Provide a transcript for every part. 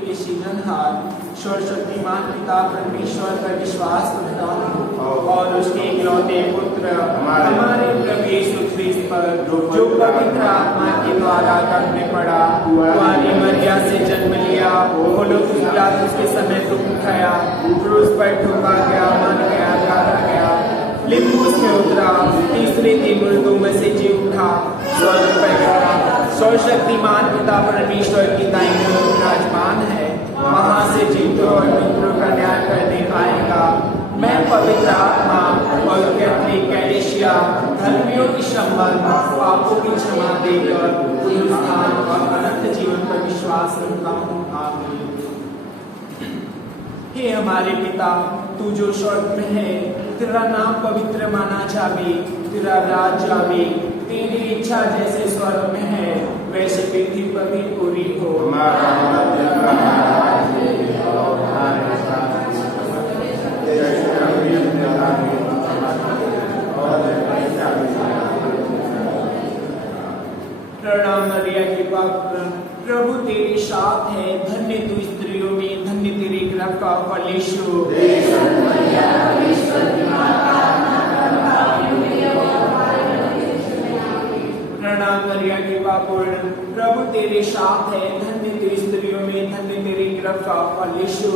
के सीजनहार सर्वशक्तिमान पिता परमेश्वर पर विश्वास करता हूँ और उसके इकलौते पुत्र हमारे प्रभु यीशु ख्रीस्त पर जो पवित्र आत्मा के द्वारा गर्भ में पड़ा, कुंवारी मरिया से जन्म लिया, पिलातुस के समय दुख उठाया, क्रूस पर ठोका गया, मर गया, गाड़ा गया, लिम्बुस में उतरा, तीसरे दिन मुर्दों में से जी उठा, स्वर्ग पर गया, सर्वशक्तिमान पिता परमेश्वर की दाहिनी ओर विराजमान है, वहां से जीतों और मृतों का न्याय करने आएगा। मैं पवित्र आत्मा और कैथोलिक कलीसिया धर्मियों की संबंध पापों की क्षमा देकर पुनरुत्थान और अनंत जीवन पर विश्वास रखता हूँ। आमीन। हे हमारे पिता, तू जो स्वर्ग में है, तेरा नाम पवित्र माना जावे, तेरा राज आवे, तेरी इच्छा जैसे स्वर्ग में है वैसे पृथ्वी पर भी पूरी हो। प्रणाम मरिया के पात्र, प्रभु तेरे साथ है, धन्य तू स्त्रियों में, धन्य तेरे गर्भ का फल यीशु। प्रणाम मरिया के पात्र, प्रभु तेरे साथ है, धन्य तू स्त्रियों में, धन्य तेरे गर्भ का फल यीशु।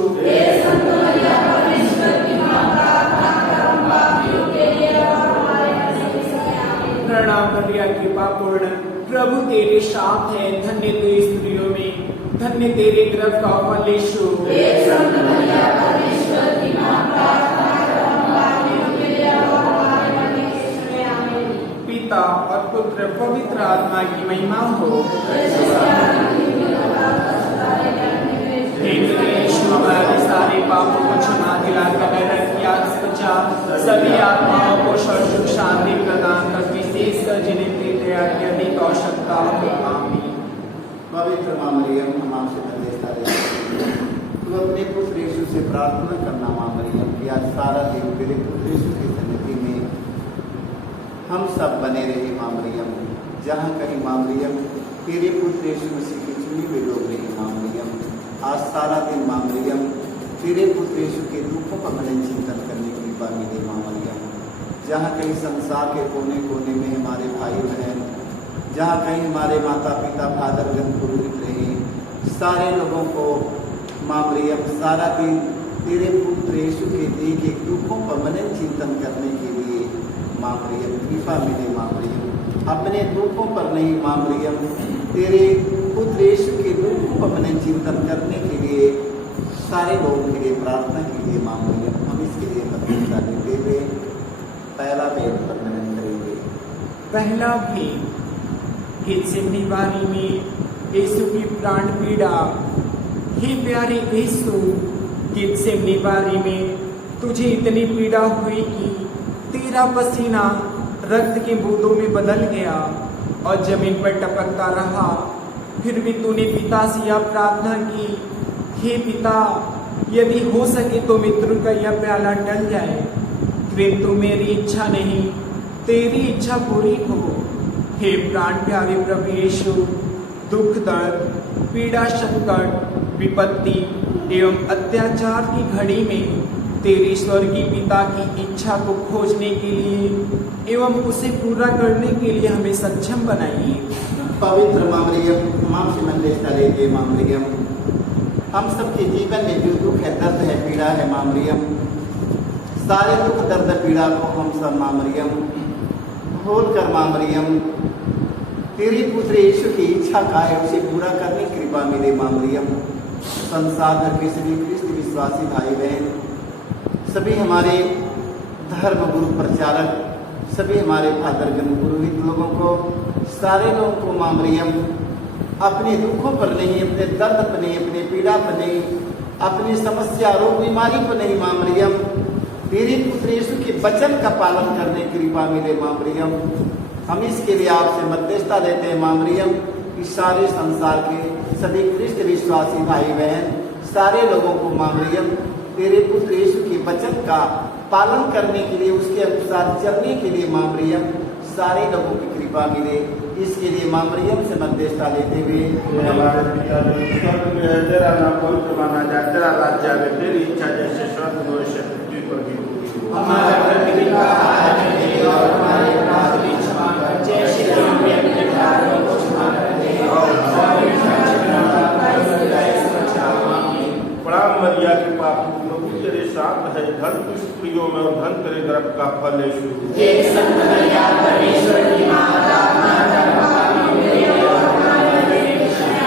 प्रणाम मरिया के पात्र, प्रभु तेरे साथ है, धन्य तू स्त्रियों में, धन्य तेरे गर्भ का फल यीशु। पिता और पुत्र पवित्र आत्मा की महिमा हो। हमारे सारे पापों को क्षमा दिलाकर नरक की आग से बचा, सभी आत्माओं को सुख शांति प्रदान कर, विशेषकर जिन्हें तेरे की अधिक आवश्यकता हो। आमीन। पवित्र माँ मरियम, हम आपसे संदेश तू अपने पुत्र यीशु से प्रार्थना करना माँ मरियम कि आज सारा दिन तेरे पुत्र यीशु की सन्निधि में हम सब बने रहे माँ मरियम। जहाँ कहीं माँ मरियम तेरे पुत्र यीशु मसीह की चुनी हुए लोग रहे माँ मरियम, आज सारा दिन माँ मरियम तेरे पुत्र यीशु के दुखों का भजन चिंतन करने की कृपा मिले माँ मरियम। जहाँ कहीं संसार के कोने कोने में हमारे भाई बहन, जहाँ कहीं हमारे माता पिता फादरगण पुरोहित रहे, सारे लोगों को माँ मरियम सारा दिन तेरे पुत्र यीशु के दिए के दुखों का मनन चिंतन करने के लिए माँ मरियम कृपा मिले माँ मरियम। अपने दुखों पर नहीं माँ मरियम, तेरे पुत्र यीशु के दुखों का मनन चिंतन करने के लिए सारे लोगों के लिए प्रार्थना कीजिए माँ मरियम। हम इसके लिए प्रतिष्ठा देते हुए पहला भेद पर मनन करेंगे। पहला भेद गेत्सेमनी वारी में यीशु की प्राण पीड़ा। हे प्यारे यीशु, गेत्सेमनी वारी में तुझे इतनी पीड़ा हुई कि तेरा पसीना रक्त के बूंदों में बदल गया और जमीन पर टपकता रहा। फिर भी तूने पिता से यह प्रार्थना की, हे पिता, यदि हो सके तो मृत्यु का यह प्याला टल जाए, किंतु मेरी इच्छा नहीं तेरी इच्छा पूरी हो। हे प्राण प्यारे प्रभु यीशु, दुख दर्द, पीड़ा, संकट, विपत्ति एवं अत्याचार की घड़ी में तेरे स्वर्गीय पिता की इच्छा को खोजने के लिए एवं उसे पूरा करने के लिए हमें सक्षम बनाइए। पवित्र माँ मरियम, हम आपसे मंदेशा लेंगे माँ मरियम। हम सबके जीवन में जो दुख है, दर्द है, पीड़ा है माँ मरियम, सारे दुख दर्द पीड़ा को हम सब माँ मरियम खोल कर माँ मरियम तेरे पुत्र यीशु की इच्छा का है उसे पूरा करने की कृपा मिले माँ मरियम। संसार भर के सभी ख्रिस्त विश्वासी भाई बहन, सभी हमारे धर्म गुरु प्रचारक, सभी हमारे फादरगण पुरोहित लोगों को, सारे लोगों को माँ मरियम अपने दुखों पर नहीं, अपने दर्द पर नहीं, अपने पीड़ा पर नहीं, अपनी समस्या रोग बीमारी पर नहीं माँ मरियम, तेरे पुत्र यीशु के वचन का पालन करने की कृपा मिले माँ मरियम। हम इसके लिए आपसे मध्यस्थता लेते हैं माँ मरियम कि सारे संसार के सभी ख्रिस्त विश्वासी भाई बहन, सारे लोगों को माँ मरियम तेरे पुत्र यीशु के वचन का पालन करने के लिए, उसके अनुसार चलने के लिए माँ मरियम सारे लोगों की कृपा मिले, इसके लिए मां मरियम से मध्यस्थता लेते हुए हमारे पिता जो स्वर्ग में है, तेरा नाम पवित्र माना जाए, तेरा राज्य आवे, तेरी इच्छा जैसे स्वर्ग में वैसे पृथ्वी पर भी होगी। हमारा प्रतिदिन का आहार हमें दे और हमारे अपराध भी क्षमा कर, जैसे हम भी अपने अपराधियों को क्षमा करते हैं, और हमारे प्रणाम मरिया कृपा प्रभु तेरे साथ है, धन तू स्त्रियों में और धन तेरे गर्भ का फल यीशु। हे संत मरिया परमेश्वर की मां, प्रार्थना कर पापियों के लिए और हमारे मरने के समय।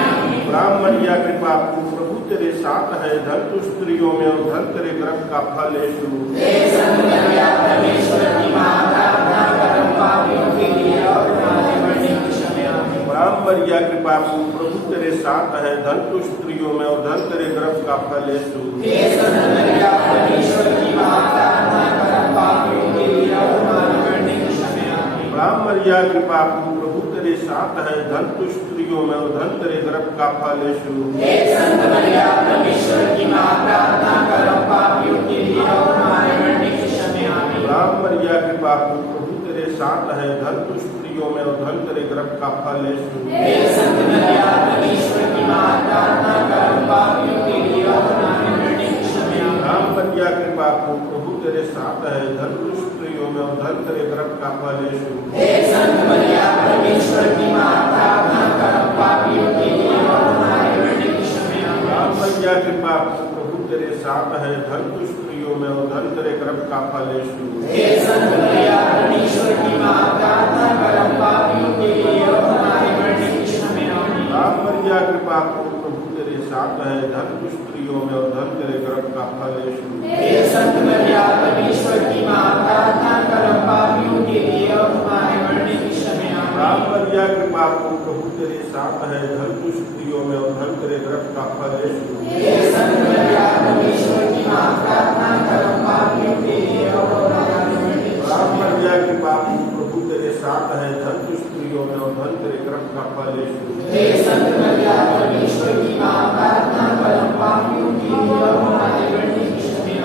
प्रणाम मरिया कृपा प्रभु तेरे साथ है, धन तू स्त्रियों में और धन तेरे गर्भ का फल यीशु। हे संत मरिया परमेश्वर की मां, प्रार्थना कर पापियों के लिए और हमारे मरने के समय। प्रणाम मरिया कृपा प्रभु तेरे साथ है, धन तू स्त्रियों में और धन तेरे गर्भ का फल यीशु। हे संत मरिया परमेश्वर की मां, प्रार्थना कर पापियों के लिए और हमारे मरने के समय। प्रणाम मरिया कृपा प्रभु तेरे साथ है, धन तू स्त्रियों में और धन तेरे गर्भ का फल यीशु। हे संत मरिया परमेश्वर की मां, प्रार्थना कर पापियों के लिए और हमारे मरने के समय। प्रणाम मरिया कृपा प्रभु तेरे साथ है, धन तू स्त्रियों में और धन तेरे गर्भ का फल यीशु। हे संत मरिया परमेश्वर की मां, प्रार्थना कर पापियों के लिए और हमारे मरने के समय। प्रणाम मरिया कृपा प्रभु तेरे साथ है, धन तू स्त्रियों में और धन तेरे गर्भ का फल यीशु। हे संत मरिया परमेश्वर की मां, प्रार्थना कर पापियों के लिए और हमारे मरने के समय। प्रणाम मरिया कृपा प्रभु तेरे साथ है, धन तू स्त्रियों में और धन तेरे गर्भ का फल यीशु। हे संत मरिया परमेश्वर की मां, प्रार्थना कर पापियों के लिए और हमारे मरने के समय। प्रणाम मरिया कृपा प्रभु तेरे साथ है, धन तू स्त्रियों में और धन तेरे गर्भ का फल यीशु। हे संत मरिया परमेश्वर की मां, प्रार्थना कर पापियों के लिए और हमारे मरने के समय। प्रणाम मरिया कृपा प्रभु तेरे साथ है, धन तू स्त्रियों में और धन तेरे गर्भ का फल यीशु। हे संत मरिया परमेश्वर की मां, प्रार्थना कर पापियों के लिए और हमारे मरने के प्रणाम समय। मरिया कृपा प्रभु तेरे साथ है, धन तू स्त्रियों में और धन तेरे गर्भ का फल यीशु। हे संत मरिया परमेश्वर की मां, प्रार्थना कर पापियों के लिए और हमारे मरने के समय।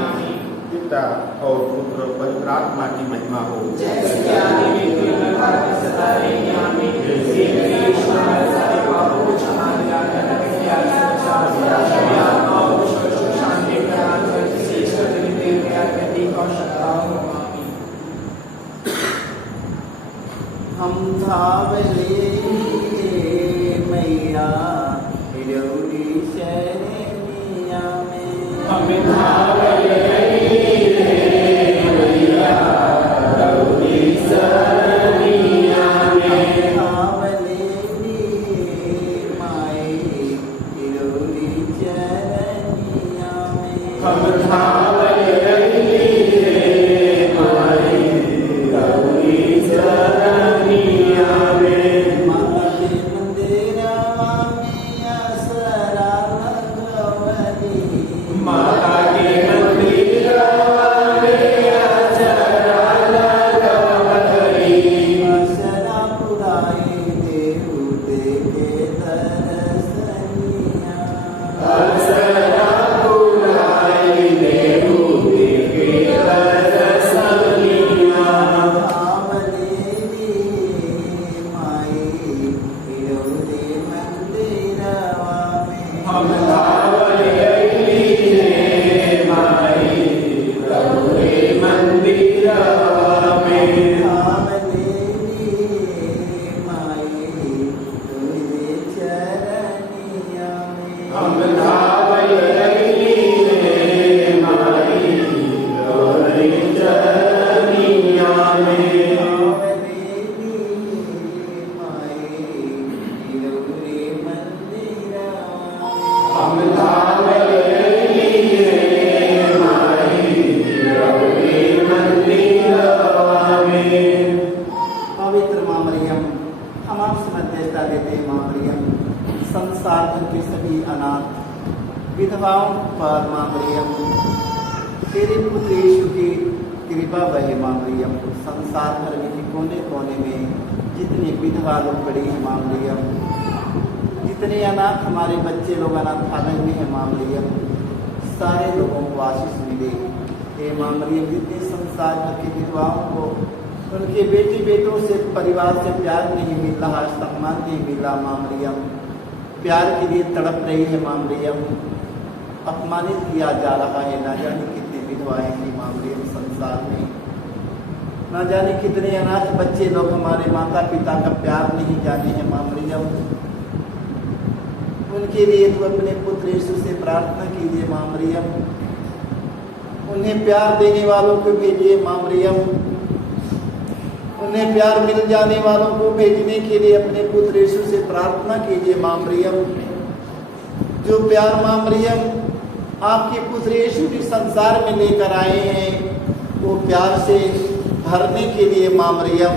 पिता और पुत्र और पवित्र आत्मा की महिमा हो। जैसे कि आदि में थी, वैसे ही सदा रहेगी। आमीन। हे ईश्वर, सारे पापों को क्षमा दिया कर, रखे सारी आत्माओं को शांति प्रदान कर, विशेषकर तेरी दया के अधिक आवश्यकताओं को। आमीन। हम धावले मैया हिरौली शरणिया में, हम धावले मैया हिरौली शरणिया में, धावले माई हिरौली चरनिया में, हम धावले माई हिरौली शरणिया में। माता के मंदिरवा में आसरा लगवली, माता के मंदिर में आसरा लगवली, आसरा पुराई देहु देखे दरसनिया, आसरा पुराई देहु देखे दरसनिया। धावलेली माई हिरौली मंदिरवा में, हम धावले माई हिरौली मंदिरवा में, धावलेली माई तुझे चरनिया में, हम धावले माई हिरौली चरनिया में, धावलेली माई हिरौली मंदिरवा में, हम धावले माई हिरौली मंदिरवा में। पवित्र मां मरियम, हम आपसे मध्यस्थता देते हैं मां मरियम, संसार भर के सभी अनाथ विधवाओं पर मां मरियम तेरे पुत्र यीशु की कृपा बहे मां मरियम। संसार भर में कोने कोने में जितने विधवा लोग पड़ी हैं मां मरियम, जितने अनाथ हमारे बच्चे लोग अनाथालय में हैं मां मरियम, सारे लोगों को आशीष मिले। हे मां मरियम, जितने संसार भर की विधवाओं को उनके बेटी बेटों से परिवार से प्यार नहीं मिल रहा, सम्मान नहीं मिला माँ मरियम, प्यार के लिए तड़प रही है माँ मरियम, अपमानित किया जा रहा है। ना जाने कितनी विधवाएं हैं माँ मरियम संसार में, ना जाने कितने अनाथ बच्चे लोग हमारे माता पिता का प्यार नहीं जाने हैं माँ मरियम। उनके लिए तो अपने पुत्र यीशु से प्रार्थना कीजिए माँ मरियम, उन्हें प्यार देने वालों को भेजिए माँ मरियम, उन्हें प्यार मिल जाने वालों को भेजने के लिए अपने पुत्र यीशु से प्रार्थना कीजिए माँ मरियम। जो प्यार माँ मरियम आपके पुत्र यीशु भी संसार में लेकर आए हैं, वो प्यार से भरने के लिए माँ मरियम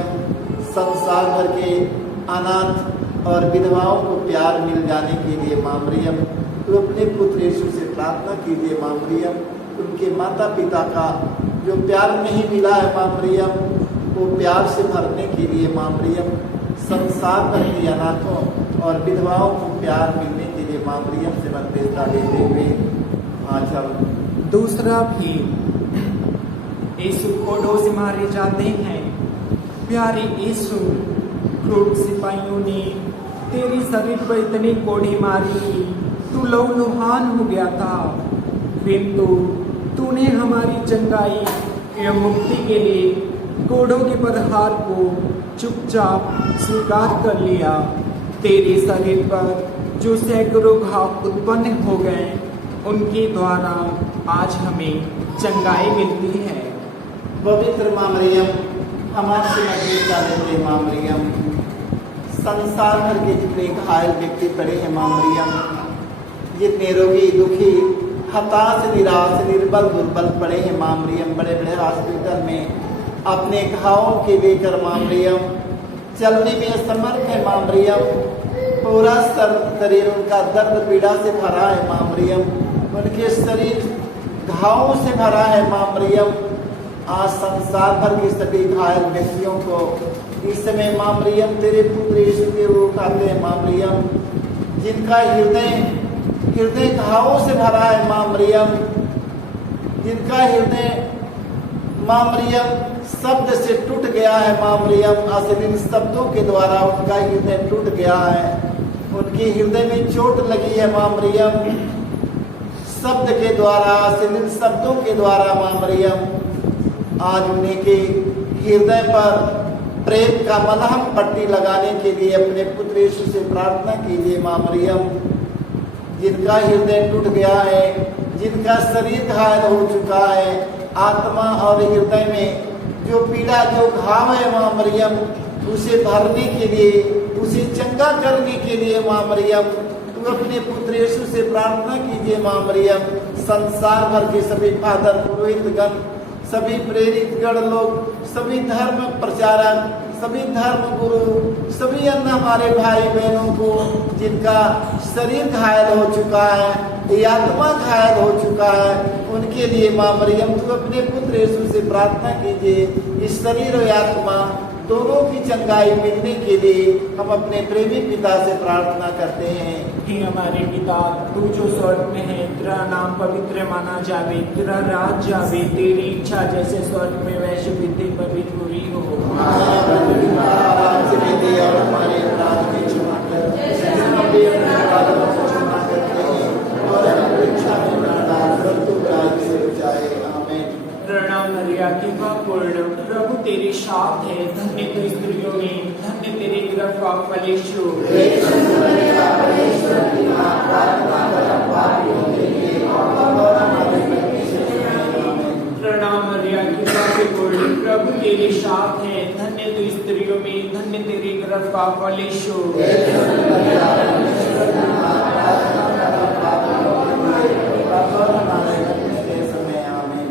संसार भर के अनाथ और विधवाओं को प्यार मिल जाने के लिए माँ मरियम तो अपने पुत्र यीशु से प्रार्थना कीजिए माँ मरियम। उनके माता पिता का जो प्यार नहीं मिला है माँ मरियम, वो प्यार से भरने के लिए माँ मरियम संसार भर के अनाथों और विधवाओं को प्यार मिलने के लिए माँ मरियम से मध्यस्थता लेते हुए आज हम दूसरा भी यीशु कोड़ों से मारे जाते हैं। प्यारे यीशु, क्रूर सिपाहियों ने तेरी शरीर पर इतनी कोड़ी मारी कि तू लहूलुहान हो गया था, किंतु तूने हमारी चंगाई एवं मुक्ति के लिए कोड़ों के प्रहार को चुपचाप स्वीकार कर लिया। तेरे शरीर पर जो सैकड़ों घाव उत्पन्न हो गए, उनके द्वारा आज हमें चंगाई मिलती है। पवित्र माँ मरियम, हमारे से मध्यस्थता लेते माँ मरियम, संसार भर के जितने घायल व्यक्ति पड़े हैं माँ मरियम, जितने रोगी दुखी हताश निराश निर्बल दुर्बल पड़े हैं माँ मरियम, बड़े बड़े हॉस्पिटल में अपने घावों के लेकर माँ मरियम चलने में असमर्थ है माँ मरियम, पूरा शरीर उनका दर्द पीड़ा से भरा है माँ मरियम, उनके शरीर घावों से भरा है माँ मरियम। आज संसार भर के सभी घायल व्यक्तियों को इस समय माँ मरियम तेरे पुत्र यीशु के रूप आते हैं माँ मरियम, जिनका हृदय घावों से भरा है माँ मरियम, जिनका हृदय माँ मरियम शब्द से टूट गया है माँ मरियम, अश्लील शब्दों के द्वारा उनका हृदय टूट गया है, उनके हृदय में चोट लगी है माँ मरियम, शब्द के द्वारा अश्लील शब्दों के द्वारा माँ मरियम। आज उनके हृदय पर प्रेम का मलहम पट्टी लगाने के लिए अपने पुत्र यीशु से प्रार्थना कीजिए माँ मरियम, जिनका हृदय टूट गया है, जिनका शरीर घायल हो चुका है, आत्मा और हृदय में जो पीड़ा जो घाव है माँ मरियम, उसे भरने के लिए, उसे चंगा करने के लिए माँ मरियम तुम अपने पुत्र यीशु से प्रार्थना कीजिए माँ मरियम। संसार भर के सभी फादर पुरोहितगण, सभी प्रेरित गण लोग, सभी धर्म प्रचारक, सभी धर्म गुरु, सभी अन्य हमारे भाई बहनों को जिनका शरीर घायल हो चुका है, ये आत्मा घायल हो चुका है, उनके लिए माँ मरियम तू अपने पुत्र यीशु से प्रार्थना कीजिए। इस शरीर और आत्मा दोनों की चंगाई मिलने के लिए हम अपने प्रेमी पिता से प्रार्थना करते हैं। हे हमारे पिता, तू जो स्वर्ग में है, तेरा नाम पवित्र माना जावे, तेरा राज जावे, तेरी इच्छा जैसे स्वर्ग में वैसे पृथ्वी पर भी पूरी हो। प्रणाम मरिया, कृपा पूर्ण, प्रभु तेरे साथ है, धन्य तू स्त्रियों में, धन्य तेरे गर्भ का फल यीशु। प्रणाम मरिया, कृपा पूर्ण, प्रभु तेरे साथ है, धन्य तू स्त्रियों में, धन्य तेरे गर्भ का फल यीशु।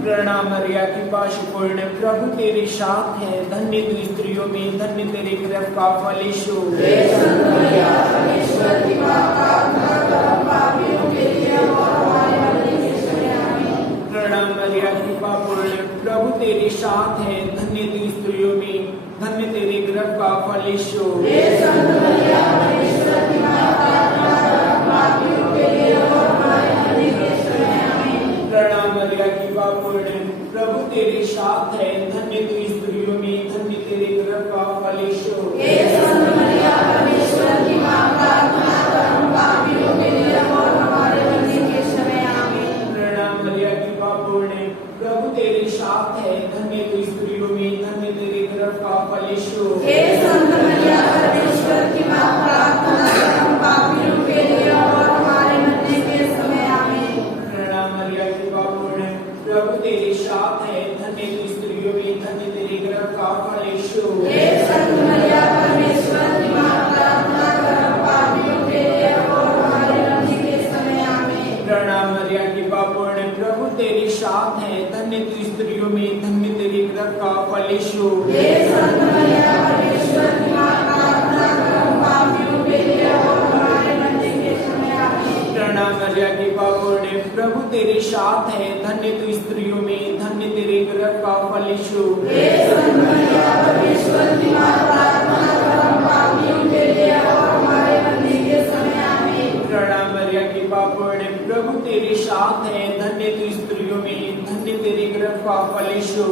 प्रणाम मरिया, कृपा पूर्ण, प्रभु तेरे साथ है, धन्य तू स्त्रियों में, धन्य तेरे गर्भ का फल यीशु। प्रणाम मरिया, कृपा पूर्ण, प्रभु तेरे साथ है, धन्य तू स्त्रियों में, धन्य तेरे गर्भ का फल यीशु। प्रणाम मरिया, कृपा पूर्ण, प्रभु तेरे साथ है, धन्य तू स्त्रियों में, धन्य तेरे यीशु। प्रणाम मरिया की पापोड़े, प्रभु तेरे साथ है, धन्य तू स्त्रियों में, धन्य तेरे गर्भ का फल यीशु। प्रणाम मरिया की पापोड़े, प्रभु तेरे साथ है, धन्य तू स्त्रियों में, धन्य तेरे गर्भ का फल यीशु।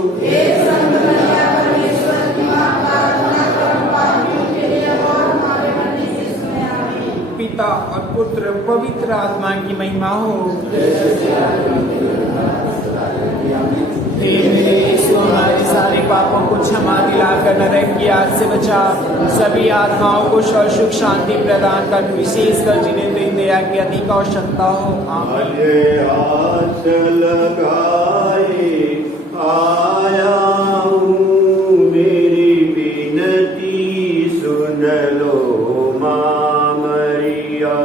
पिता और पुत्र पवित्र आत्मा की महिमा हो। यीशु हमारे सारे पापों को क्षमा दिलाकर नरक की आग से बचा, सभी आत्माओं को सुख शांति प्रदान कर, विशेषकर जिन्हें तेरी दया की अधिक आवश्यकता हो। आमीन। आस लगाए आया हूँ, मेरी विनती सुन लो माँ मरिया।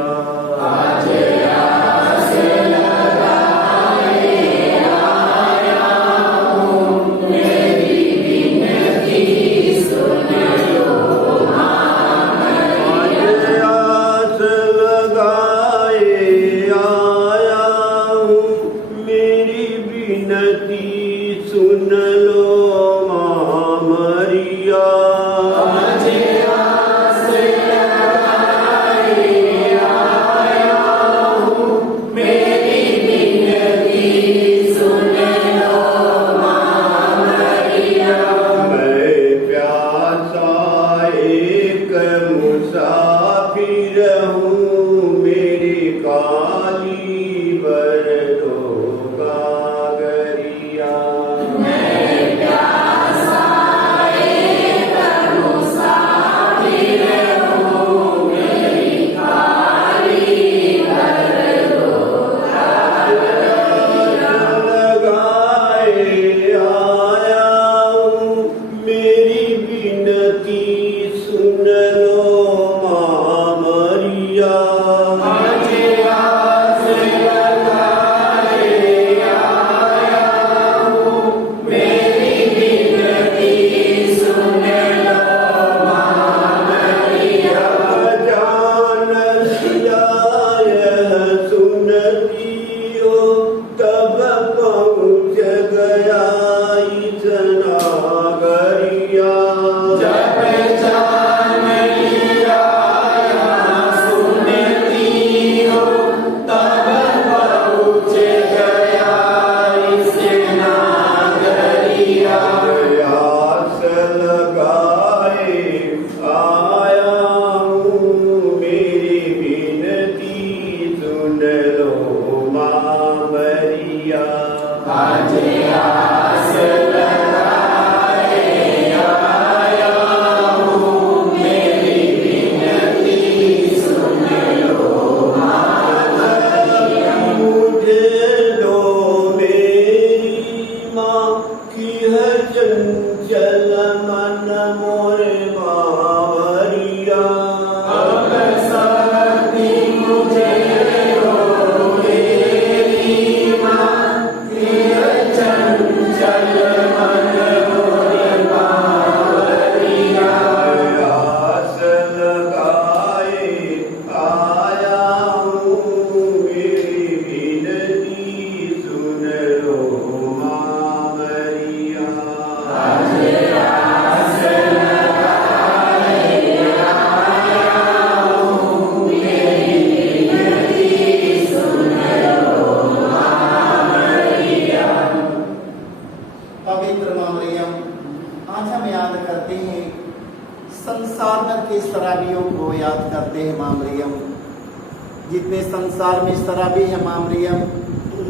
जितने संसार में शराबी है माँ मरियम,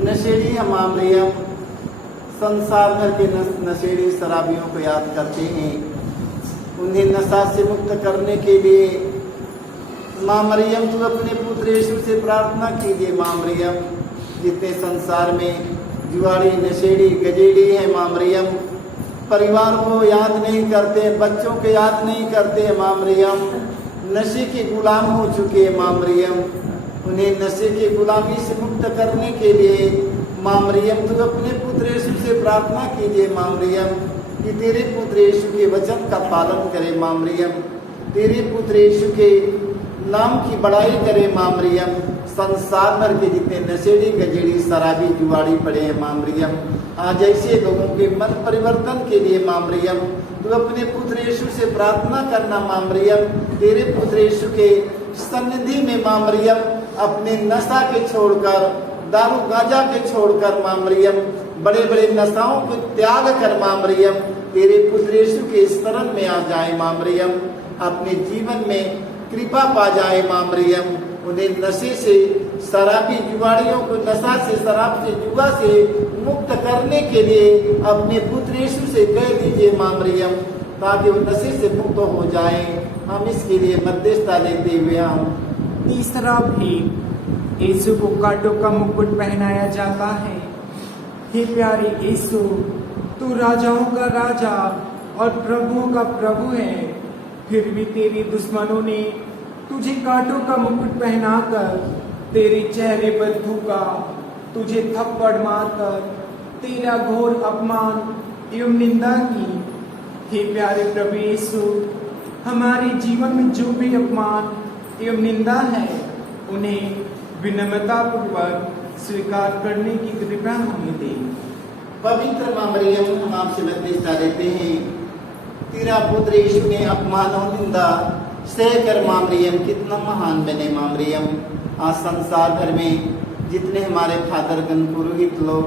नशेड़ी है माँ मरियम, संसार भर के नशेड़ी शराबियों को याद करते हैं। उन्हें नशा से मुक्त करने के लिए माँ मरियम तू अपने पुत्र यीशु से प्रार्थना कीजिए। माँ मरियम, जितने संसार में जुआरी नशेड़ी गजेड़ी है माँ मरियम, परिवार को याद नहीं करते, बच्चों को याद नहीं करते माँ मरियम, नशे के गुलाम हो चुके माँ मरियम, उन्हें नशे की गुलामी से मुक्त करने के लिए माँ मरियम तू अपने पुत्र यीशु से प्रार्थना कीजिए। माँ मरियम, कि तेरे पुत्र यीशु के वचन का पालन करे माँ मरियम, तेरे पुत्र यीशु के नाम की बड़ाई करे माँ मरियम। संसार भर के जितने नशेड़ी गजेड़ी शराबी जुआड़ी पड़े हैं माँ मरियम, आज ऐसे लोगों के मन परिवर्तन के लिए माँ मरियम तू अपने पुत्र यीशु से प्रार्थना करना माँ मरियम। तेरे पुत्र यीशु के सन्निधि में माँ मरियम अपने नशा के छोड़कर, दारू गांजा के छोड़कर माँ मरियम बड़े बड़े नशाओं को त्याग कर माँ मरियम तेरे पुत्र यीशु के शरण में आ जाए माँ मरियम, अपने जीवन में कृपा पा जाए माँ मरियम। उन्हें नशे से, शराबी जुआड़ियों को नशा से, शराब से, जुआ से मुक्त करने के लिए अपने पुत्र यीशु से कह दीजिए माँ मरियम, ताकि वो नशे से मुक्त हो जाए। हम इसके लिए मध्यस्थता लेते हुए हम तीसरा भेद, यीशु को कांटों का मुकुट पहनाया जाता है। हे प्यारे यीशु, तू राजाओं का राजा और प्रभुओं का प्रभु है, फिर भी तेरे दुश्मनों ने तुझे कांटों का मुकुट पहनाकर तेरे चेहरे पर थूका, तुझे थप्पड़ मारकर तेरा घोर अपमान एवं निंदा की। हे प्यारे प्रभु यीशु, हमारे जीवन में जो भी अपमान एवं निंदा है उन्हें विनम्रता पूर्वक स्वीकार करने की कृपा हमें दे। पवित्र माँ मरियम, हम आपसे मध्यस्थता लेते हैं। तेरा पुत्र यीशु ने अपमान और निंदा सह कर माँ मरियम कितना महान बने माँ मरियम। आज संसार भर में जितने हमारे फादरगण, पुरोहित लोग,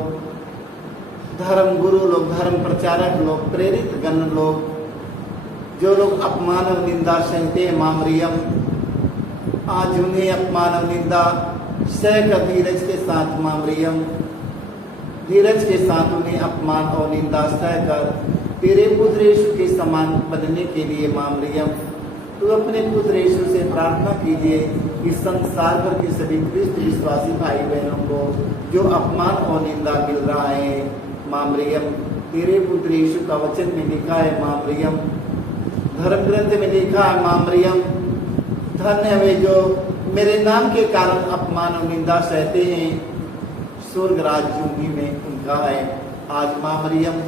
धर्म गुरु लोग, धर्म प्रचारक लोग, प्रेरित गण लोग, जो लोग अपमान और निंदा सहते हैं माँ मरियम, आज उन्हें अपमान और निंदा सह कर धीरज के साथ माँ मरियम, धीरज के साथ उन्हें अपमान और निंदा सह कर तेरे पुत्र यीशु के समान बनने के लिए माँ मरियम तू अपने पुत्र यीशु से प्रार्थना कीजिए कि संसार भर के सभी ख्रिस्त विश्वासी भाई बहनों को जो अपमान और निंदा मिल रहा है माँ मरियम, तेरे पुत्र यीशु का वचन में लिखा है माँ मरियम, धर्म ग्रंथ में लिखा है माँ मरियम, धन्य है वे जो मेरे नाम के कारण अपमान और निंदा सहते हैं, स्वर्ग राज्य में उनका है। आज माँ मरियम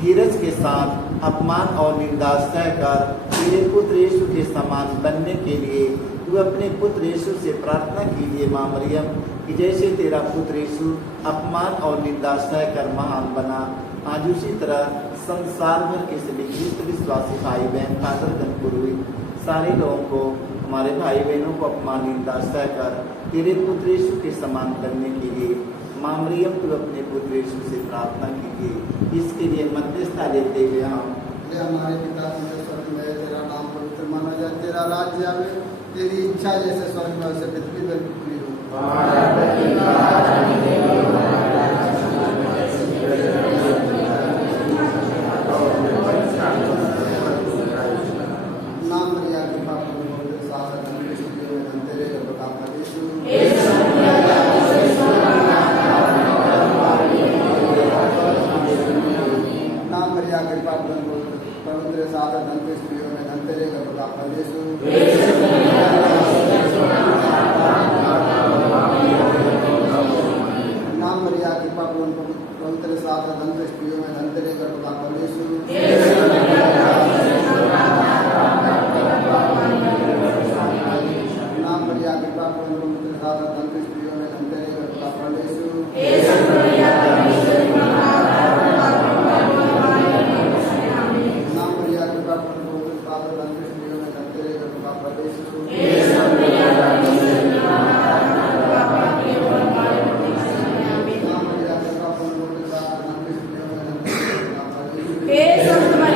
धीरज के साथ अपमान और निंदा सहकर तेरे पुत्र यीशु के समान बनने के लिए तू अपने पुत्र यीशु से प्रार्थना कीजिए माँ मरियम, कि जैसे तेरा पुत्र यीशु अपमान और निंदा सहकर महान बना, आज उसी तरह संसार भर के सभी ख्रिस्त विश्वासी भाई बहन, फादरगण, पुरोहित, सारे लोगों को, हमारे भाई बहनों को अपमान निंदा सहकर तेरे पुत्र यीशु के समान बनने के लिए माँ मरियम तू अपने पुत्र यीशु से प्रार्थना कीजिए। इसके लिए मध्यस्थता लेते हुए हम हमारे पिता स्वर्ग में, तेरा नाम पवित्र माना जाए, तेरा राज्य आवे, तेरी इच्छा जैसे स्वर्ग में वैसे पृथ्वी पर पूरी हो। नाम मरिया के पाप पवित्र साधन धन के स्त्रियों में धन तेरे गर्भ का फल यीशु। नाम मरिया के पाप पवित्र साधन धन के स्त्रियों में धन तेरे गर्भ का फल यीशु। नाम मरिया के पाप पवित्र साधन धन के स्त्रियों में धन तेरे गर्भ का फल यीशु। हे संत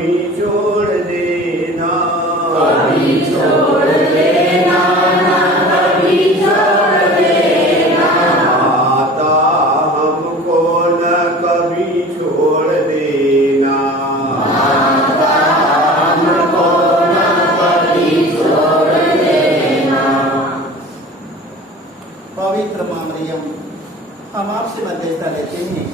कभी छोड़ देना, कभी छोड़ देना ना कभी छोड़ देना, माता हमको न कभी छोड़ देना, माता हमको न कभी छोड़ देना। पवित्र माँ मरियम, हम आपसे मध्यस्थता लेते हैं।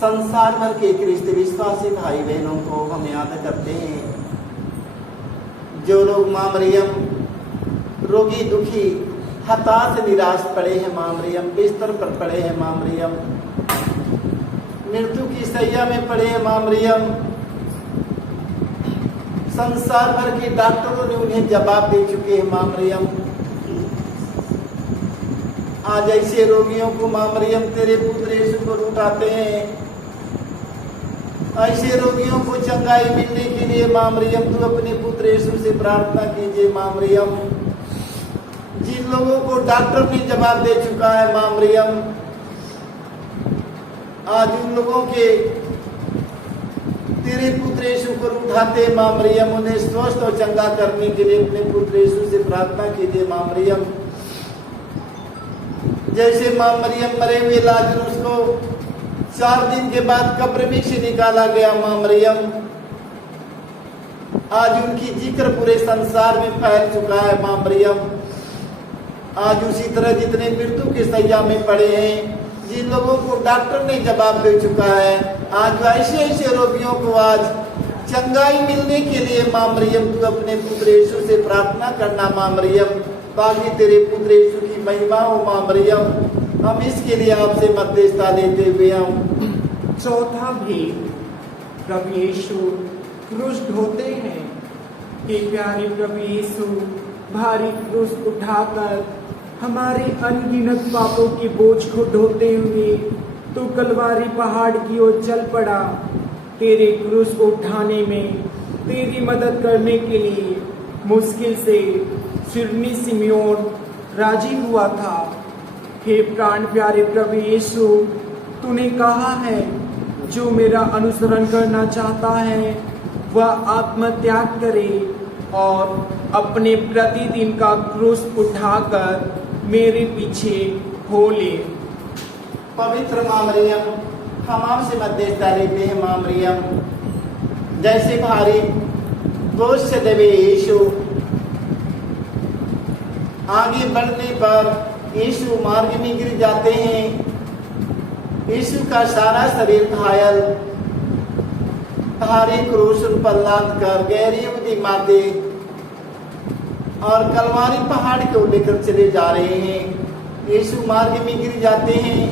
संसार भर के ख्रिस्त विश्वासी भाई बहनों को हम याद करते हैं, जो लोग माँ मरियम रोगी दुखी हताश निराश पड़े हैं, माँ मरियम बिस्तर पर पड़े हैं, माँ मरियम मृत्यु की सैया में पड़े हैं, माँ मरियम संसार भर के डॉक्टरों ने उन्हें जवाब दे चुके हैं, माँ मरियम आज ऐसे रोगियों को माँ मरियम तेरे पुत्र यीशु को उठाते हैं। ऐसे रोगियों को चंगाई मिलने के लिए माँ मरियम तू अपने पुत्र यीशु से प्रार्थना कीजिए। माँ मरियम जिन लोगों को डॉक्टर ने जवाब दे चुका है, माँ मरियम आज उन लोगों के तेरे पुत्र यीशु को उठाते हैं, माँ मरियम उन्हें स्वस्थ और चंगा करने के लिए अपने पुत्र यीशु से प्रार्थना कीजिए। माँ मरियम जैसे माँ मरियम मरे हुए लाजरूस को 4 दिन के बाद कब्र में से निकाला गया, माँ मरियम आज उनकी जिक्र पूरे संसार में फैल चुका है। माँ मरियम आज उसी तरह जितने मृत्यु के सैया में पड़े हैं, जिन लोगों को डॉक्टर ने जवाब दे चुका है, आज ऐसे ऐसे रोगियों को आज चंगाई मिलने के लिए माँ मरियम तू अपने पुत्र यीशु से प्रार्थना करना। माँ मरियम बाकी तेरे पुत्र यीशु की महिमा हो। माँ मरियम हम इसके लिए आपसे मध्यस्थता लेते हुए हम चौथा भी प्रभु यीशु क्रूस ढोते हैं। हे प्यारे प्रभु यीशु भारी क्रूस उठाकर हमारे अनगिनत पापों के बोझ को ढोते हुए तो कलवारी पहाड़ की ओर चल पड़ा। तेरे क्रूस को उठाने में तेरी मदद करने के लिए मुश्किल से सिरनी सिमियोन राजी हुआ था। हे प्राण प्यारे प्रभु यीशु तूने कहा है जो मेरा अनुसरण करना चाहता है वह आत्मत्याग करे और अपने प्रतिदिन का क्रूस उठाकर मेरे पीछे हो ले। पवित्र माँ मरियम हम आपसे मध्यस्थता लेते हैं। माँ मरियम जैसे भारी बोझ से दबे यीशु आगे बढ़ने पर यीशु मार्ग में गिर जाते हैं। यीशु का सारा शरीर घायल भारी क्रूस पर लाद कर गहरी उदी माते और कलवारी पहाड़ को लेकर चले जा रहे हैं। यीशु मार्ग में गिर जाते हैं।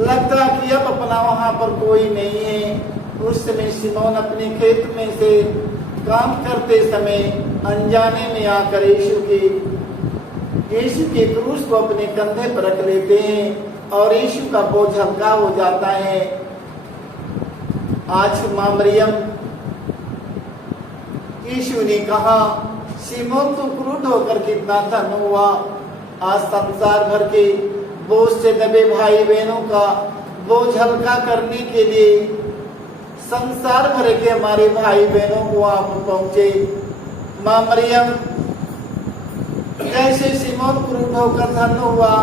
लगता कि अब अपना वहां पर कोई नहीं है। उस समय सिमोन अपने खेत में से काम करते समय अनजाने में आकर यीशु के क्रूस को अपने कंधे पर रख लेते हैं और यीशु का बोझ हल्का हो जाता है। आज माँ मरियम यीशु ने कहा सिमोन तू क्रूर होकर कितना धन हुआ। आज संसार भर के बोझ से दबे भाई बहनों का बोझ हल्का करने के लिए संसार भर के हमारे भाई बहनों को आप पहुंचे। माँ मरियम जैसे सिमोन क्रूर होकर धन हुआ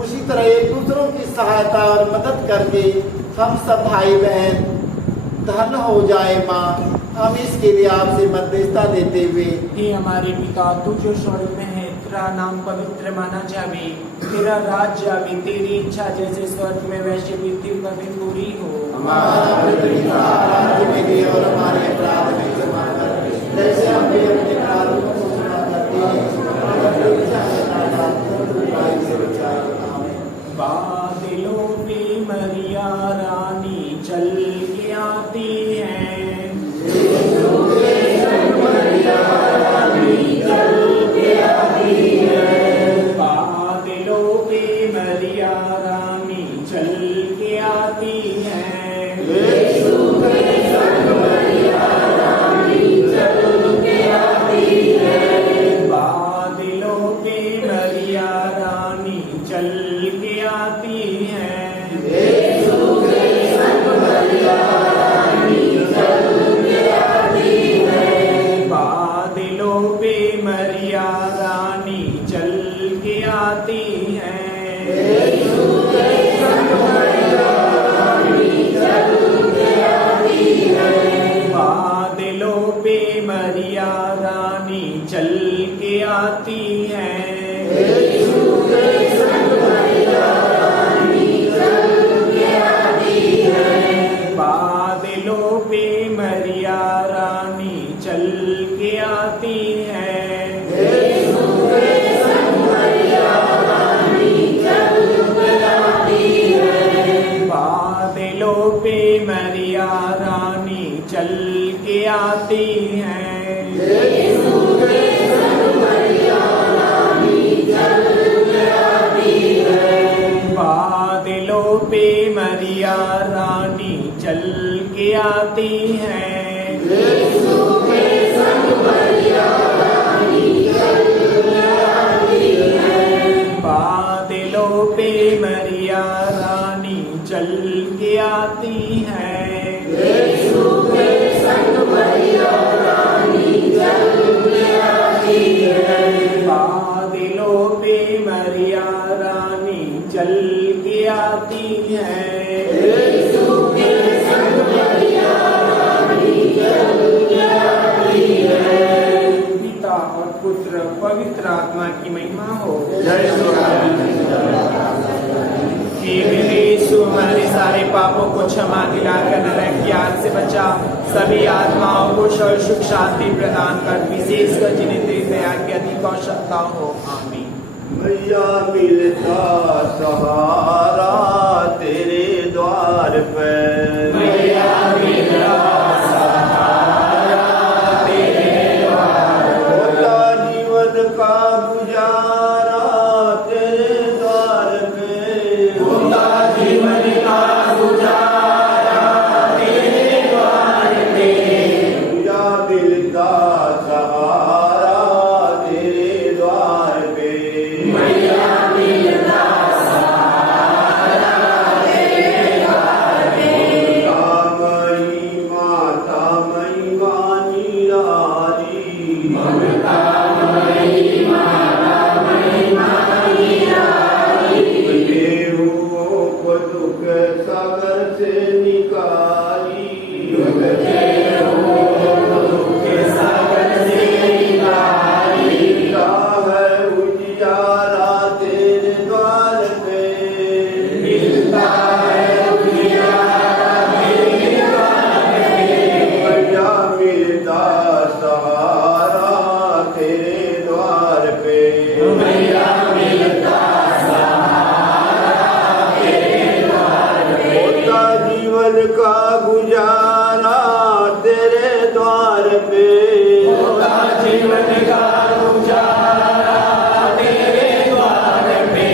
उसी तरह एक दूसरों की सहायता और मदद करके हम सब भाई बहन धन हो जाए। माँ हम इसके लिए आपसे मध्यस्थता देते हुए हे हमारे पिता तू जो स्वर्ग में है तेरा नाम पवित्र माना जावे, तेरा राज्य आवे, तेरी इच्छा जैसे स्वर्ग में वैसे पृथ्वी पर भी पूरी हो। हमारा प्रतिदिन का आहार हमें दे और हमारे अपराध में क्षमा कर जैसे हम भी अपने अपराधों को क्षमा करते हैं। बादलों पे मरिया रानी चल के आती है, बादलों पे मरिया रानी चल के आती है। मरिया रानी चल के आती है। यीशु के संग मरिया रानी चल के आती है। बादलों पे मरिया रानी चल के आती है। यीशु के संग मरिया रानी चल के आती है। बादलों पे मरिया रानी चल के आती है। यीशु के संग मरिया रानी चल के आती है। बादलों पे मरिया रानी चल के आती है। यीशु के संग मरिया रानी चल के आती है। बादलों पे मरिया रानी चल के आती है। यीशु के संग मरिया रानी चल के आती है। बादलों पे मरिया रानी चल के आती है। यीशु के संग मरिया रानी चल के आती है। पिता और पुत्र पवित्र आत्मा की महिमा हो। जय श्री राम। हे मेरे यीशु, हमारे सारे पापों को क्षमा दिलाकर नरक की आग से बचा, सभी आत्माओं को सुख शांति प्रदान कर, विशेषकर जिन्हें तेरी दया की अधिक आवश्यकता हो। आमीन। मैया मिलता सहारा तेरे द्वार पे। मैया मिलता सहारा तेरे द्वार पे। होता जीवन का गुजारा तेरे द्वार पे। होता जीवन का गुजारा तेरे द्वार पे। मैया मिलता सहारा तेरे द्वार पे। मैया मिलता सहारा तेरे द्वार पे। ममतामयी माता महिमानी नारी। ममतामयी माता महिमानी नारी। देवों को दुख सागर से निकाली। के सागर से निकाली। मिलता है उजियारा तेरे द्वार पे। मिलता है उजियारा तेरे द्वार पे। मैया मिलता सहारा तेरे द्वार पे। मैया मिलता सहारा तेरे द्वार पे। होता जीवन का गुजारा तेरे द्वार पे। होता जीवन का गुजारा तेरे द्वार पे।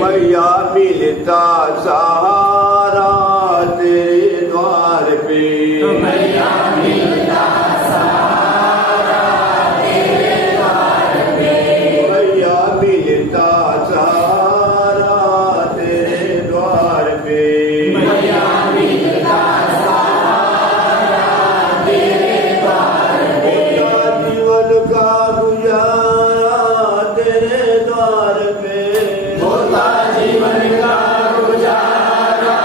मैया मिलता सहारा तेरे द्वार पे। मैया मिलता सहारा तेरे द्वार पे। मैया मिलता सहारा तेरे द्वार पे। मैया मिलता सहारा तेरे द्वार पे। होता जीवन का गुजारा तेरे द्वार पे। होता जीवन का गुजारा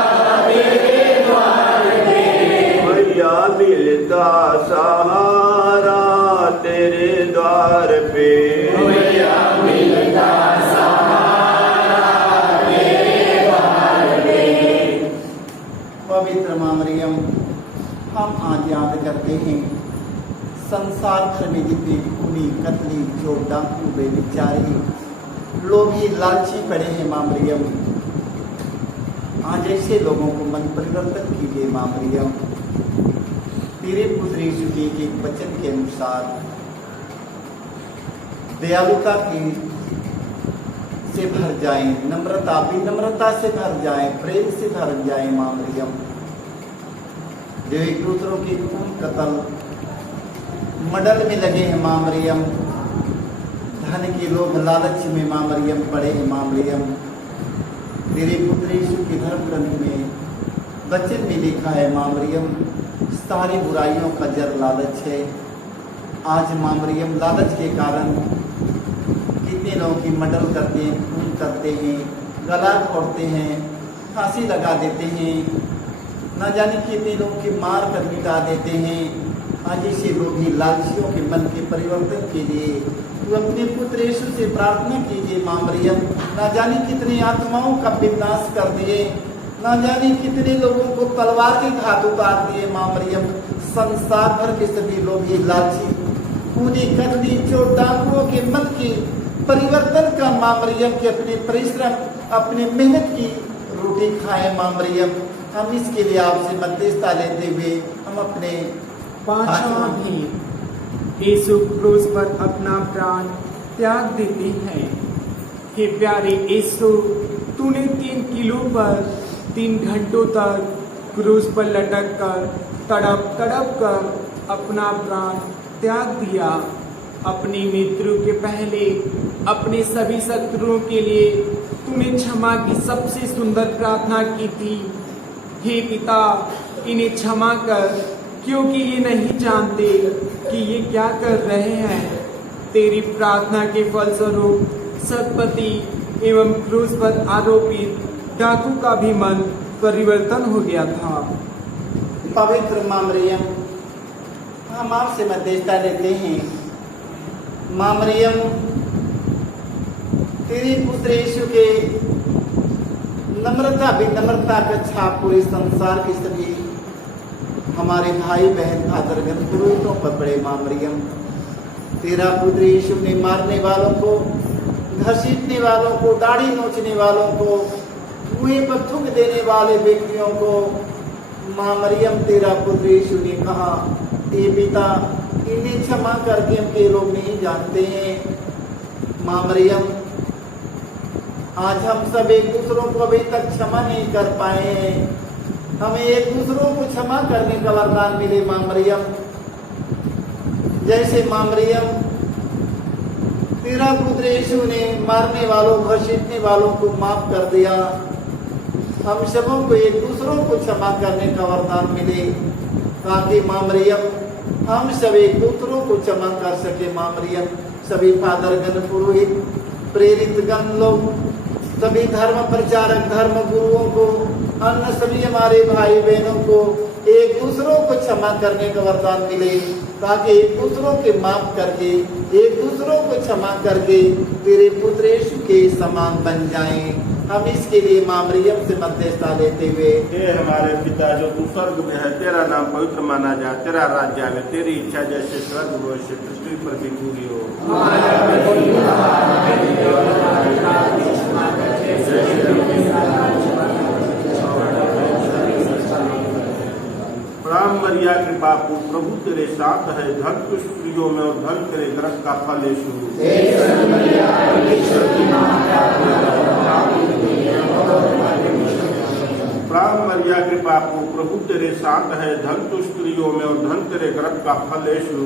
तेरे द्वार पे। मैया मिलता सहारा तेरे द्वार पे। मैया मिलता सहारा तेरे द्वार पे। पवित्र माँ मरियम, हम आज याद करते हैं संसार भर में जितने खूनी कतली चोर डाकू बेचारे लोग ही लालची पड़े हैं माँ मरियम, आज ऐसे लोगों को मन परिवर्तन कीजिए माँ मरियम। तेरे पुत्र यीशु के एक वचन के अनुसार दयालुता की से भर जाएं, विनम्रता से भर जाएं, प्रेम से भर जाएं माँ मरियम। जो एक दूसरों के खून कत्ल मर्डर में लगे हैं माँ मरियम, धन के लोग लालच में माँ मरियम पड़े हैं माँ मरियम। तेरे पुत्र यीशु के धर्म ग्रंथ में वचन में लिखा है माँ मरियम, सारी बुराइयों का जड़ लालच है। आज माँ मरियम लालच के कारण कितने लोगों की मर्डर करते हैं, खून करते हैं, गला फोड़ते हैं, फांसी लगा देते हैं, न जाने कितने लोगों की मार कर मिटा देते हैं। आज ऐसे लोभी लालचियों के मन के परिवर्तन के लिए तू अपने पुत्र यीशु से प्रार्थना कीजिए मां मरियम। ना जाने कितने आत्माओं का विनाश कर दिए, ना जाने कितने लोगों को तलवार के घात उतार दिए मां मरियम। संसार भर के सभी लोभी लालची खूनी कतली चोर डाकुओं के मन के परिवर्तन का मां मरियम के अपने परिश्रम अपने मेहनत की रोटी खाए मां मरियम। हम इसके लिए आपसे मध्यस्थता लेते हुए हम अपने पांचवा भेद, यीशु क्रूस पर अपना प्राण त्याग देते हैं। हे प्यारे यीशु, तूने 3 किलो पर 3 घंटों तक क्रूस पर लटक कर तड़प तड़प कर अपना प्राण त्याग दिया। अपनी मृत्यु के पहले अपने सभी शत्रुओं के लिए तूने क्षमा की सबसे सुंदर प्रार्थना की थी। हे पिता, इन्हें क्षमा कर, क्योंकि ये नहीं जानते कि ये क्या कर रहे हैं। तेरी प्रार्थना के फलस्वरूप सतपति एवं क्रूस पर आरोपित डाकू का भी मन परिवर्तन हो गया था। पवित्र मां मरियम, हम आपसे मध्यस्थता लेते हैं। मां मरियम, तेरे पुत्र यीशु के नम्रता विनम्रता का छाप पूरे संसार के सभी हमारे भाई बहन भादरगण पुरोहितों पर पड़े मां मरियम। तेरा पुत्र यीशु ने मारने वालों को, घसीटने वालों को, दाढ़ी नोचने वालों को, कुएं पर थूक देने वाले व्यक्तियों को मां मरियम तेरा पुत्र यीशु ने कहा, हे पिता, इन्हें क्षमा करके उनके लोग नहीं जानते हैं। मां मरियम, आज हम सब एक दूसरों को अभी तक क्षमा नहीं कर पाए हैं। हमें एक दूसरों को क्षमा करने का वरदान मिले मां मरियम। जैसे मां मरियम तेरा पुत्र यीशु ने मारने वालों, घसीटने वालों को माफ कर दिया, हम सबों को एक दूसरों को क्षमा करने का वरदान मिले, ताकि मां मरियम हम सब एक दूसरों को क्षमा कर सके। मां मरियम, सभी फादरगण, पुरोहित, प्रेरित गण लोग, सभी धर्म प्रचारक, धर्म गुरुओं को, अन्य सभी हमारे भाई बहनों को एक दूसरों को क्षमा करने का वरदान मिले, ताकि एक दूसरों के माफ करके, एक दूसरों को क्षमा करके तेरे पुत्र यीशु के समान बन जाएं। हम इसके लिए मां मरियम से मध्यस्थता लेते हुए, हे हमारे पिता जो तू स्वर्ग में है, तेरा नाम पवित्र माना जाए, तेरा राज्य आवे, तेरी इच्छा जैसे स्वर्ग में वैसे पृथ्वी पर भी पूरी हो। राम मरिया कृपा पूर्ण, प्रभु तेरे साथ है, धन तू स्त्रियों में और धन तेरे गर्भ का फल यीशु। राम मरिया कृपा पूर्ण, प्रभु तेरे साथ है, धन तू स्त्रियों में और धन तेरे गर्भ का फल यीशु।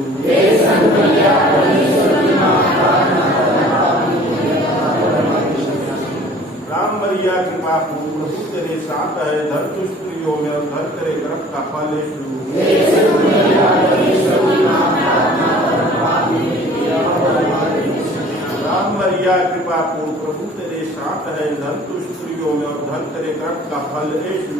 राम मरिया कृपा पूर्ण, प्रभु तेरे साथ है, धन तू स्त्रियों में और धन तेरे गर्भ का फल यीशु। राम मरिया कृपा पूर्ण, प्रभु तेरे साथ है, धन तू स्त्रियों में और धन तेरे गर्भ का फल यीशु।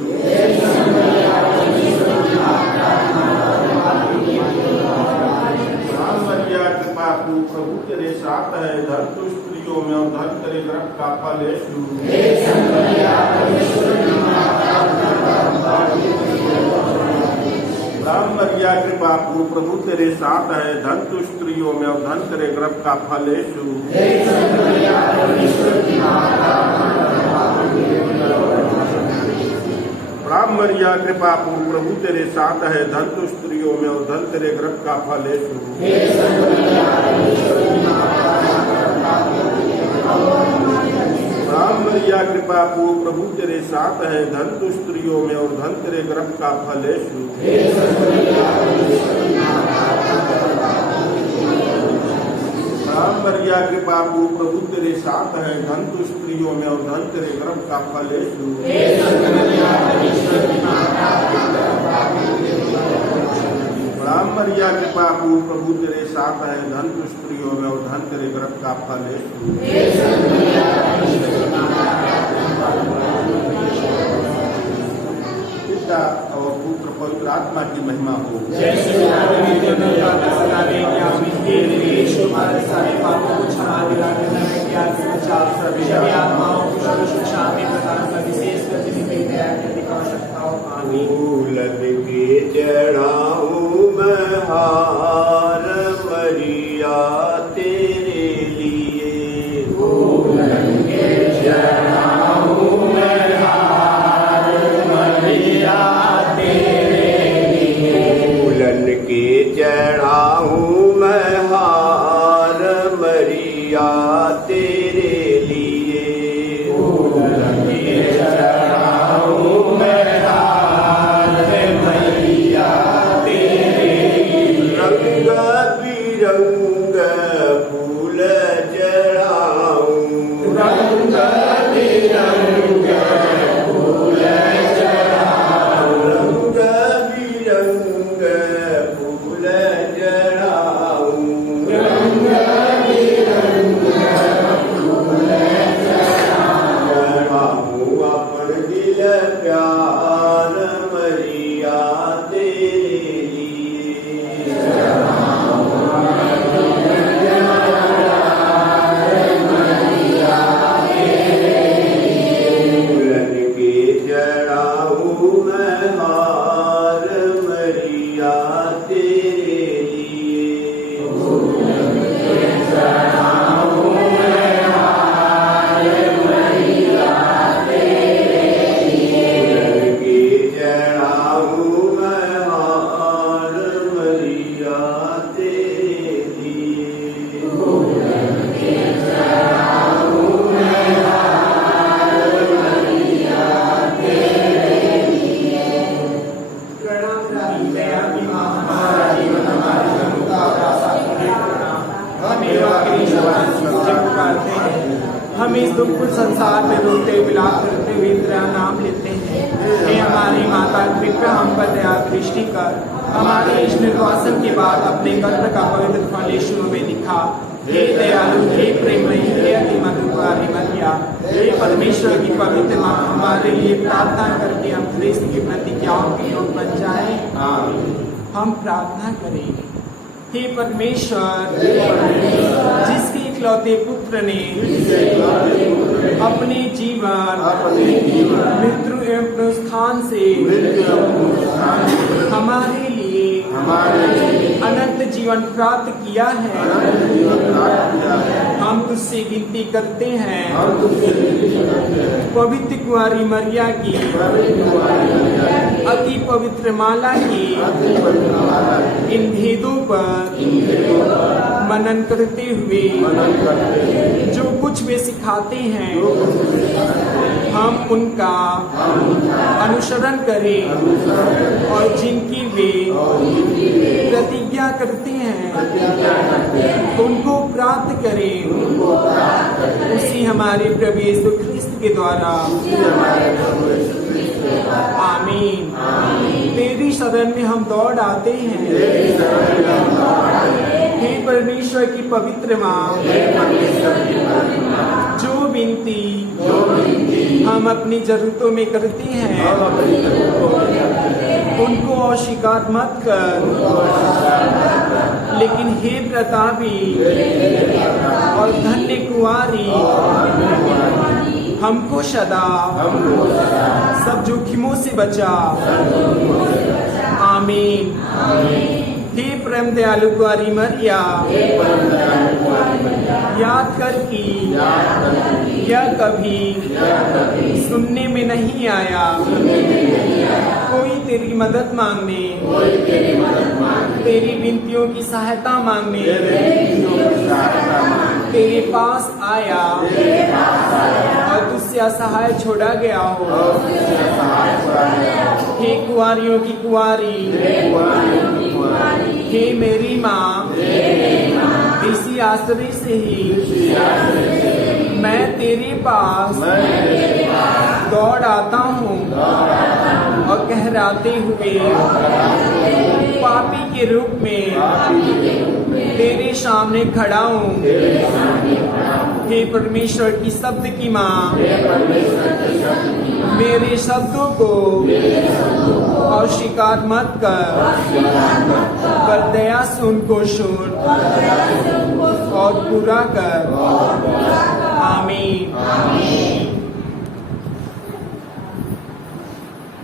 राम मरिया कृपा पूर्ण, प्रभु तेरे साथ है, धन तू स्त्रियों में और धन तेरे गर्भ का फल यीशु। राम मरिया कृपा पूर्ण, प्रभु तेरे साथ है, धन तू स्त्रियों में और धन तेरे गर्भ का फल यीशु। राम मरिया कृपा पूर्ण, प्रभु तेरे साथ है, धन तू स्त्रियों में और धन तेरे गर्भ का फल यीशु। राम मरिया कृपा पूर्ण, प्रभु तेरे साथ है, धन तू स्त्रियों में और धन तेरे गर्भ का फल यीशु। राम मरिया कृपा पूर्ण, प्रभु तेरे साथ है, धन तू स्त्रियों में और धन तेरे गर्भ का फल यीशु। राम मरिया कृपा पूर्ण, प्रभु तेरे साथ है, धन तू स्त्रियों में और धन तेरे गर्भ का फल यीशु। पिता और पुत्र पवित्र आत्मा की महिमा हो। हमारे सारे पापों को क्षमा दिला देना है कि आज बचा सभी आत्माओं को सर्व शिक्षा में प्रदान कर विशेष कर जिन्हें दया की आवश्यकता हो। आमीन। फूलन के चढ़ाऊं मैं हार मरिया तेरे लिए। फूलन के चढ़ाऊं मैं हार मरिया तेरे लिए। फूलन के चढ़ाऊं मैं हार मरिया तेरे लिए। फूलन के चढ़ाऊं मैं हार मरिया तेरे लिए। रंग बिरंग फूल चढ़ाऊं। रंग बिरंग फूल चढ़ाऊं। रंग बिरंग फूल चढ़ाऊं। रंग बिरंग फूल चढ़ाऊं अपन दिल प्यार मरिया तेरे लिए। फूलन के चढ़ाऊं मैं हार मरिया तेरे लिए। फूलन के चढ़ाऊं मैं हार मरिया तेरे लिए। प्रणाम रानी दया की माँ, हमारा जीवन हमारी प्रभुता और आशा को प्रणाम। हम एवा के ईश्वर से तुझे पुकारते हैं। हम इस दुखपूर्ण संसार में रोते विलाप करते हुए तेरा नाम लेते हैं। हे हमारी माता, कृपया हम पर दया दृष्टि कर। हमारे इस निर्वासन के बाद अपने गर्भ का पवित्र फल यीशु में दिखा। हे दयालु, हे प्रेममयी, हे अति मधुकारी मरिया, हे परमेश्वर की पवित्र माँ, हमारे लिए प्रार्थना करके हम ख्रिस्त की प्रतिज्ञाओं के योग बन जाए। हम प्रार्थना करें। हे परमेश्वर, जिसके इकलौते पुत्र ने अपने जीवन मृत्यु एवं पुनरुत्थान से हमारे लिए अनंत जीवन प्राप्त किया है, हम तुझसे विनती करते हैं पवित्र कुंवारी मरिया की अति पवित्र माला की इन भेदों पर मनन करते हुए जो कुछ वे सिखाते हैं हम उनका अनुसरण करें और जिनकी वे प्रतिज्ञा करते हैं उनको प्राप्त करें, उसी हमारे प्रभु यीशु ख्रिस्त के द्वारा। आमीन। तेरी शरण में हम दौड़ आते हैं। हे परमेश्वर की पवित्र माँ, जो विनती हम अपनी जरूरतों में करते हैं उनको अस्वीकार मत कर, लेकिन हे प्रतापी और धन्य कुंवारी, हमको सदा सब जोखिमों से बचा। आमीन। हे प्रेम दयालु कुंवारी मरिया, याद कर कि यह कभी सुनने में नहीं आया, कोई तेरी मदद मांगने, तेरी विनतियों की सहायता मांगने तेरे पास आया और तुझसे असहाय छोड़ा गया हो। हे कुंवारियों की कुंवारी, हे मेरी माँ, इसी आश्रय से ही मैं तेरे पास दौड़ आता हूँ और कहराते हुए पापी के रूप में तेरे सामने खड़ा हूँ। हे परमेश्वर की शब्द की माँ, मेरे शब्दों को और शिकार मत कर, पर दया से उनको सुन और पूरा कर।